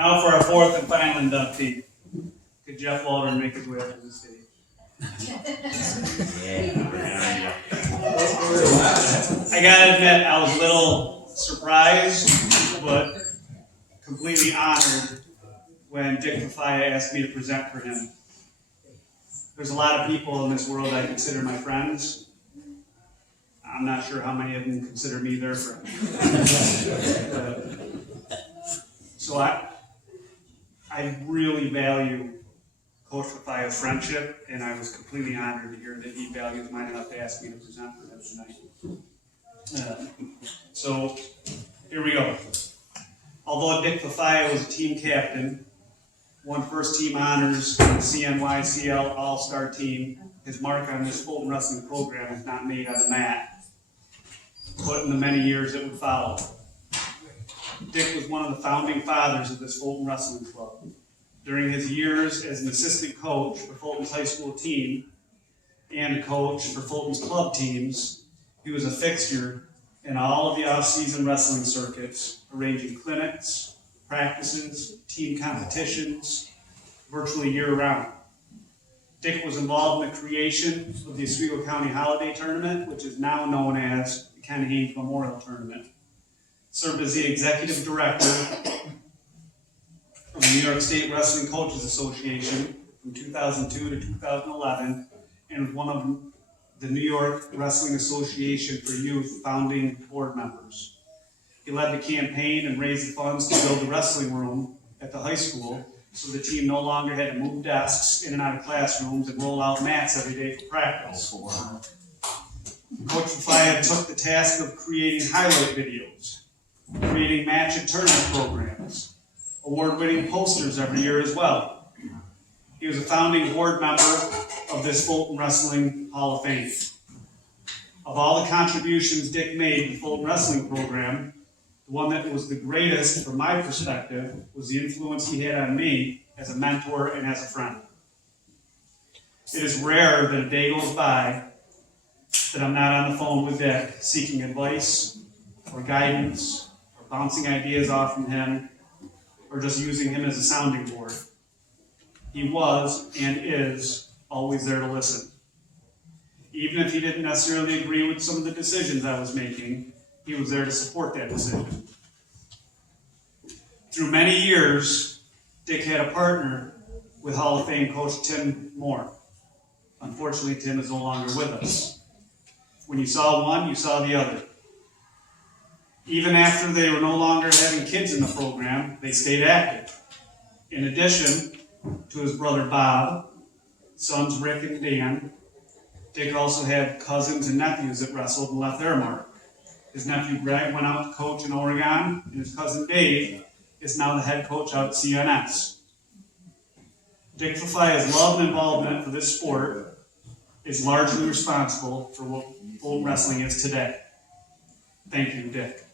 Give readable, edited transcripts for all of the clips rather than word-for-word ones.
Now for our fourth and final inductee. Could Jeff Waldron make his way up to the stage? I gotta admit, I was a little surprised, but completely honored when Dick Fafaya asked me to present for him. There's a lot of people in this world I consider my friends. I'm not sure how many of them consider me their friend. So I really value Coach Fafaya's friendship, and I was completely honored to hear that he values mine enough to ask me to present for him tonight. So here we go. Although Dick Fafaya was a team captain, won first team honors on the CNYCL All-Star team, his mark on this Fulton wrestling program is not made on the mat, but in the many years that would follow. Dick was one of the founding fathers of this Fulton Wrestling Club. During his years as an assistant coach for Fulton's high school team and a coach for Fulton's club teams, he was a fixture in all of the off-season wrestling circuits, arranging clinics, practices, team competitions, virtually year-round. Dick was involved in the creation of the Oswego County Holiday Tournament, which is now known as the Ken Haynes Memorial Tournament. Served as the executive director of the New York State Wrestling Coaches Association from 2002 to 2011, and was one of the New York Wrestling Association for Youth founding board members. He led the campaign and raised the funds to build the wrestling room at the high school so the team no longer had to move desks in and out of classrooms and roll out mats every day for practice. Coach Fafaya took the task of creating highlight videos, creating match and tournament programs, award-winning posters every year as well. He was a founding board member of this Fulton Wrestling Hall of Fame. Of all the contributions Dick made to the Fulton Wrestling program, the one that was the greatest from my perspective was the influence he had on me as a mentor and as a friend. It is rare that a day goes by that I'm not on the phone with Dick seeking advice or guidance, bouncing ideas off from him, or just using him as a sounding board. He was and is always there to listen. Even if he didn't necessarily agree with some of the decisions I was making, he was there to support that decision. Through many years, Dick had a partner with Hall of Fame coach Tim Moore. Unfortunately, Tim is no longer with us. When you saw one, you saw the other. Even after they were no longer having kids in the program, they stayed active. In addition to his brother Bob, sons Rick and Dan, Dick also had cousins and nephews that wrestled and left their mark. His nephew Greg went out to coach in Oregon, and his cousin Dave is now the head coach out at CNS. Dick Fafaya's love and involvement for this sport is largely responsible for what Fulton wrestling is today. Thank you, Dick.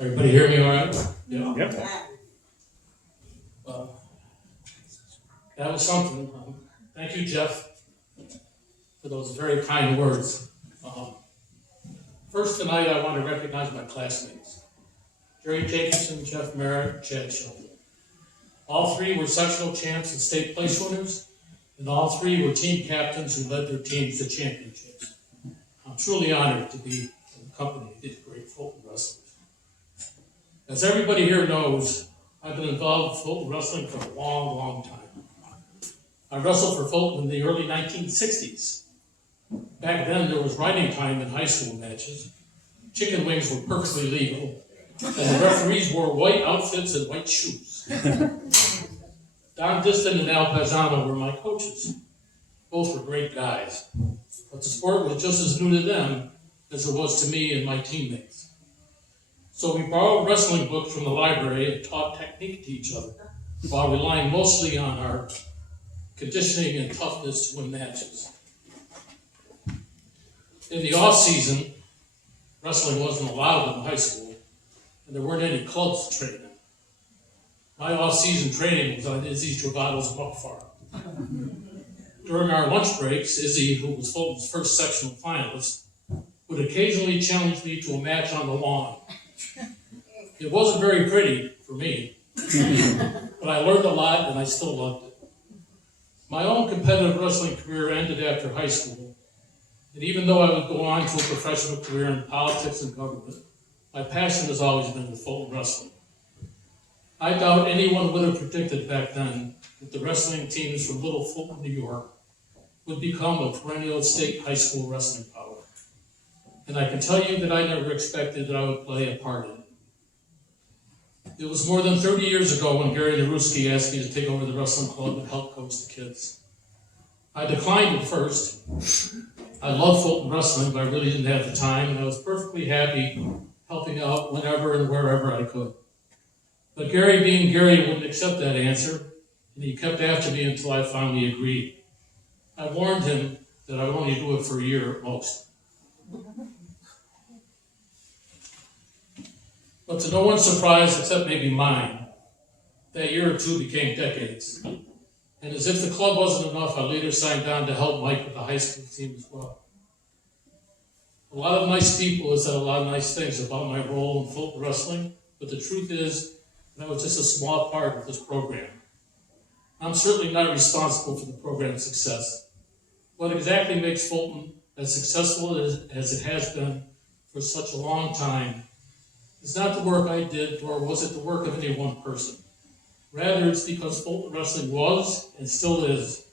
Everybody hear me all right? Yeah. Yep. That was something. Thank you, Jeff, for those very kind words. First tonight, I want to recognize my classmates. Jerry Jacobson, Jeff Merritt, Chad Shelton. All three were sectional champs and state place winners, and all three were team captains who led their teams to championships. I'm truly honored to be in the company of these great Fulton wrestlers. As everybody here knows, I've been involved with Fulton wrestling for a long, long time. I wrestled for Fulton in the early 1960s. Back then, there was riding time in high school matches. Chicken wings were perfectly legal, and the referees wore white outfits and white shoes. Don Diston and Al Paisano were my coaches. Both were great guys. but the sport was just as new to them as it was to me and my teammates. So we borrowed wrestling books from the library and taught technique to each other, while relying mostly on our conditioning and toughness to win matches. In the off-season, wrestling wasn't allowed in high school, and there weren't any clubs to train in. My off-season training was on Izzy Travado's buck farm. During our lunch breaks, Izzy, who was Fulton's first sectional finalist, would occasionally challenge me to a match on the lawn. It wasn't very pretty for me, but I learned a lot and I still loved it. My own competitive wrestling career ended after high school, and even though I would go on to a professional career in politics and government, my passion has always been with Fulton wrestling. I doubt anyone would have predicted back then that the wrestling teams from Little Fulton, New York, would become a perennial state high school wrestling power. And I can tell you that I never expected that I would play a part in it. It was more than 30 years ago when Gary Naruski asked me to take over the wrestling club and help coach the kids. I declined at first. I love Fulton wrestling, but I really didn't have the time, and I was perfectly happy helping out whenever and wherever I could. But Gary, being Gary, wouldn't accept that answer, and he kept after me until I finally agreed. I warned him that I would only do it for a year at most. But to no one's surprise, except maybe mine, that year or two became decades. And as if the club wasn't enough, I later signed on to help Mike with the high school team as well. A lot of nice people have said a lot of nice things about my role in Fulton wrestling, but the truth is that I was just a small part of this program. I'm certainly not responsible for the program's success. What exactly makes Fulton as successful as it has been for such a long time is not the work I did, nor was it the work of any one person. Rather, it's because Fulton wrestling was, and still is,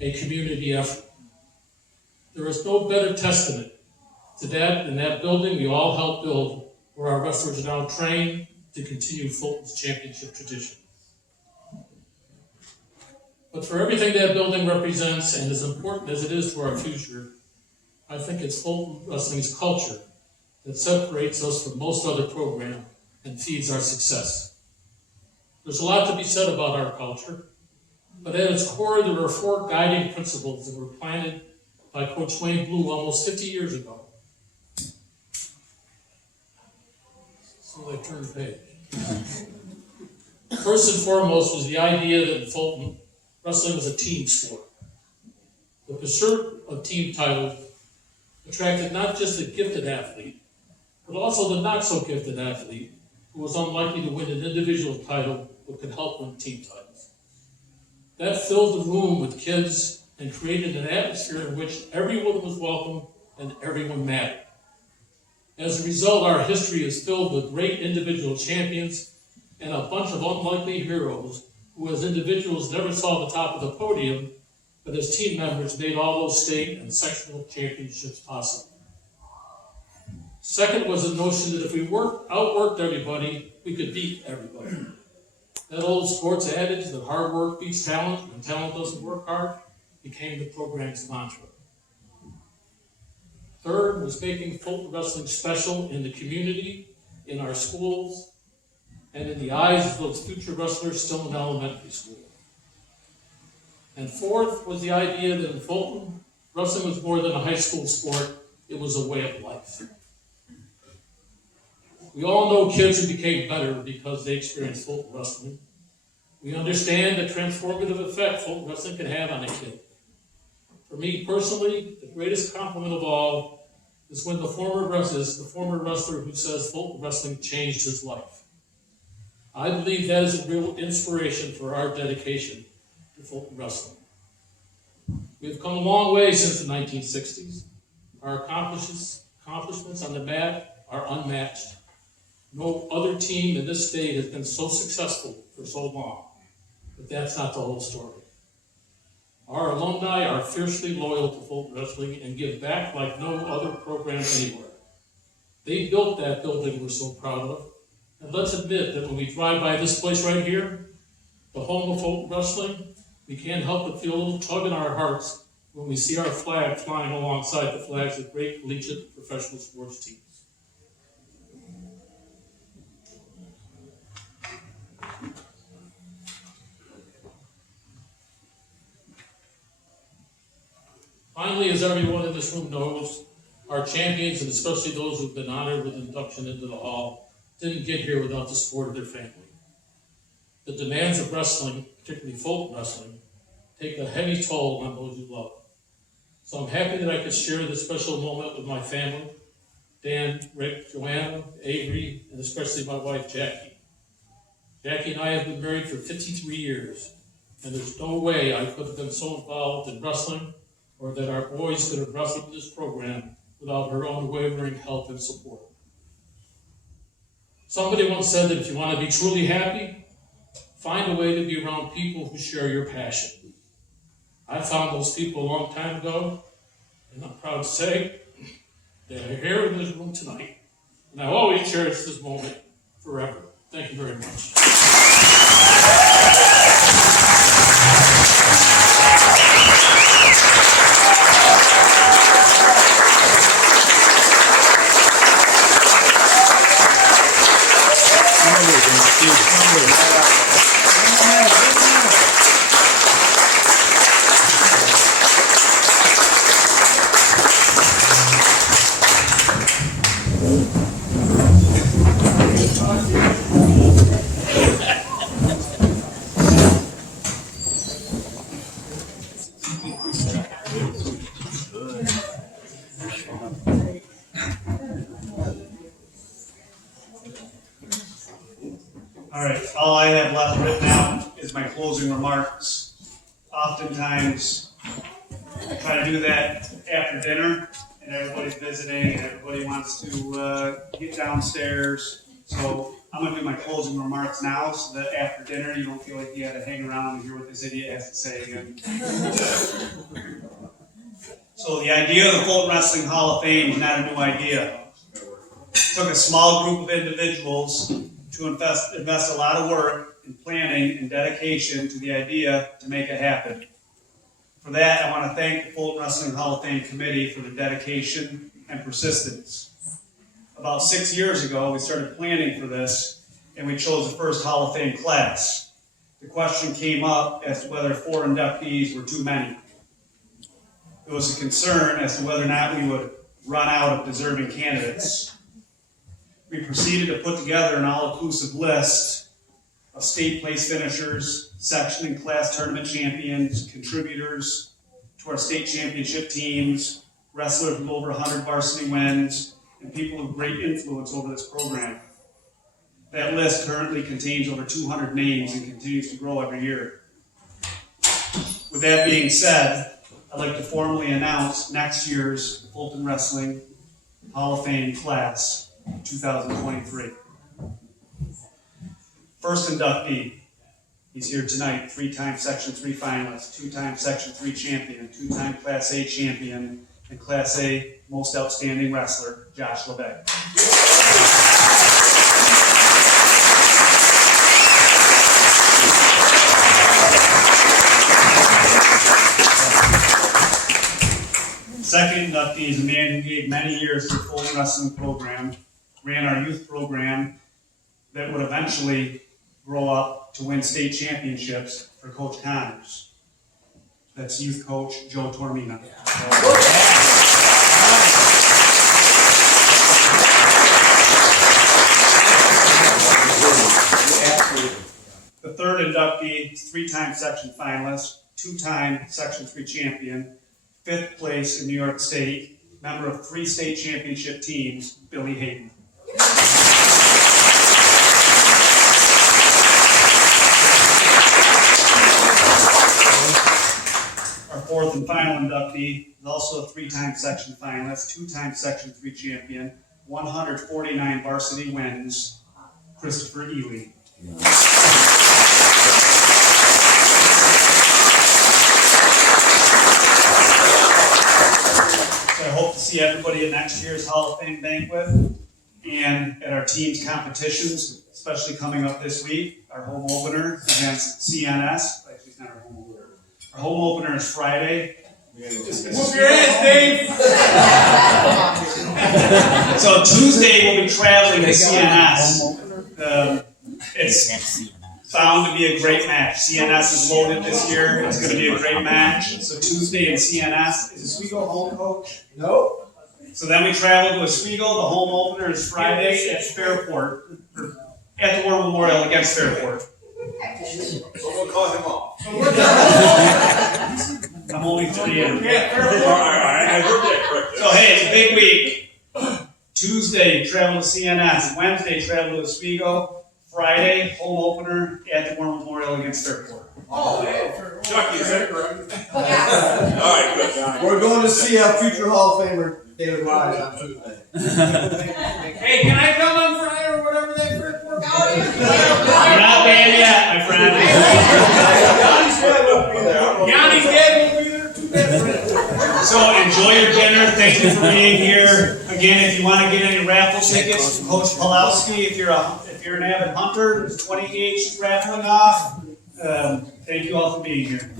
a community effort. There is no better testament to that than that building we all helped build, where our wrestlers are now trained to continue Fulton's championship tradition. But for everything that building represents, and as important as it is to our future, I think it's Fulton wrestling's culture that separates us from most other programs and feeds our success. There's a lot to be said about our culture, but at its core, there are 4 guiding principles that were planted by Coach Wayne Blue almost 50 years ago. So I turn the page. First and foremost was the idea that in Fulton, wrestling was a team sport. The pursuit of team titles attracted not just the gifted athlete, but also the not-so-gifted athlete who was unlikely to win an individual title but could help win team titles. That filled the room with kids and created an atmosphere in which everyone was welcome and everyone mattered. As a result, our history is filled with great individual champions and a bunch of unlikely heroes who as individuals never saw the top of the podium, but as team members made all those state and sectional championships possible. Second was the notion that if we outworked everybody, we could beat everybody. That old sports adage that hard work beats talent and talent doesn't work hard became the program's mantra. Third was making Fulton wrestling special in the community, in our schools, and in the eyes of those future wrestlers still in elementary school. And fourth was the idea that in Fulton, wrestling was more than a high school sport, it was a way of life. We all know kids who became better because they experienced Fulton wrestling. We understand the transformative effect Fulton wrestling can have on a kid. For me personally, the greatest compliment of all is when the former wrestler who says Fulton wrestling changed his life. I believe that is a real inspiration for our dedication to Fulton wrestling. We've come a long way since the 1960s. Our accomplishments on the mat are unmatched. No other team in this state has been so successful for so long, but that's not the whole story. Our alumni are fiercely loyal to Fulton wrestling and give back like no other program anywhere. They built that building we're so proud of, and let's admit that when we drive by this place right here, the home of Fulton wrestling, we can't help but feel a little tug in our hearts when we see our flag flying alongside the flags of great collegiate and professional sports teams. Finally, as everyone in this room knows, our champions, and especially those who've been honored with induction into the Hall, didn't get here without the support of their family. The demands of wrestling, particularly folk wrestling, take a heavy toll on those you love. So I'm happy that I could share this special moment with my family, Dan, Rick, Joanna, Avery, and especially my wife, Jackie. Jackie and I have been married for 53 years, and there's no way I could have been so involved in wrestling or that our boys could have wrestled this program without her unwavering help and support. Somebody once said that if you want to be truly happy, find a way to be around people who share your passion. I found those people a long time ago, and I'm proud to say they're here in this room tonight. And I always cherish this moment forever. Thank you very much. All right, all I have left written out is my closing remarks. Oftentimes, I try to do that after dinner, and everybody's visiting, and everybody wants to get downstairs. So I'm gonna do my closing remarks now, so that after dinner, you don't feel like you had to hang around and hear what this idiot has to say again. So the idea of the Fulton Wrestling Hall of Fame is not a new idea. It took a small group of individuals to invest a lot of work in planning and dedication to the idea to make it happen. For that, I want to thank the Fulton Wrestling Hall of Fame Committee for their dedication and persistence. About 6 years ago, we started planning for this, and we chose the first Hall of Fame class. The question came up as to whether 4 inductees were too many. There was a concern as to whether or not we would run out of deserving candidates. We proceeded to put together an all-inclusive list of state place finishers, section and class tournament champions, contributors to our state championship teams, wrestlers with over 100 varsity wins, and people with great influence over this program. That list currently contains over 200 names and continues to grow every year. With that being said, I'd like to formally announce next year's Fulton Wrestling Hall of Fame class, 2023. First inductee, he's here tonight, 3-time Section 3 finalist, 2-time Section 3 champion, 2-time Class A champion, and Class A Most Outstanding Wrestler, Josh LeBay. Second inductee is a man who gave many years to the Fulton Wrestling program, ran our youth program that would eventually grow up to win state championships for Coach Connors. That's youth coach Joe Tormina. The third inductee is 3-time section finalist, 2-time Section 3 champion, 5th place in New York State, member of 3 state championship teams, Billy Hayden. Our fourth and final inductee is also a 3-time section finalist, 2-time Section 3 champion, 149 varsity wins, Christopher Ely. So I hope to see everybody at next year's Hall of Fame banquet and at our team's competitions, especially coming up this week. Our home opener against CNS. Actually, it's not our home opener. Our home opener is Friday Whoop your ass, Dave! So Tuesday we'll be traveling to CNS. It's found to be a great match. CNS is loaded this year. It's going to be a great match. So Tuesday in CNS. Is Oswego home, coach? No. So then we travel to Oswego. The home opener is Friday at Fairport, or at the War Memorial against Fairport. So we'll call him off. I'm only 3 in. Yeah, Fairport. I heard that correct. So hey, it's a big week. Tuesday, travel to CNS. Wednesday, travel to Oswego. Friday, home opener at the War Memorial against Fairport. Oh, man. Chucky, is that correct? Yeah. All right, good. We're going to see our future Hall of Famer David Wise on Tuesday. Hey, can I come on Friday or whatever that first work? You're not banned yet, my friend. Johnny's dad won't be there. Yanni's dad won't be there too bad. So enjoy your dinner. Thank you for being here. Again, if you want to get any raffle tickets from Coach Pulowski, if you're an avid hunter, there's 20 each raffling off. Thank you all for being here.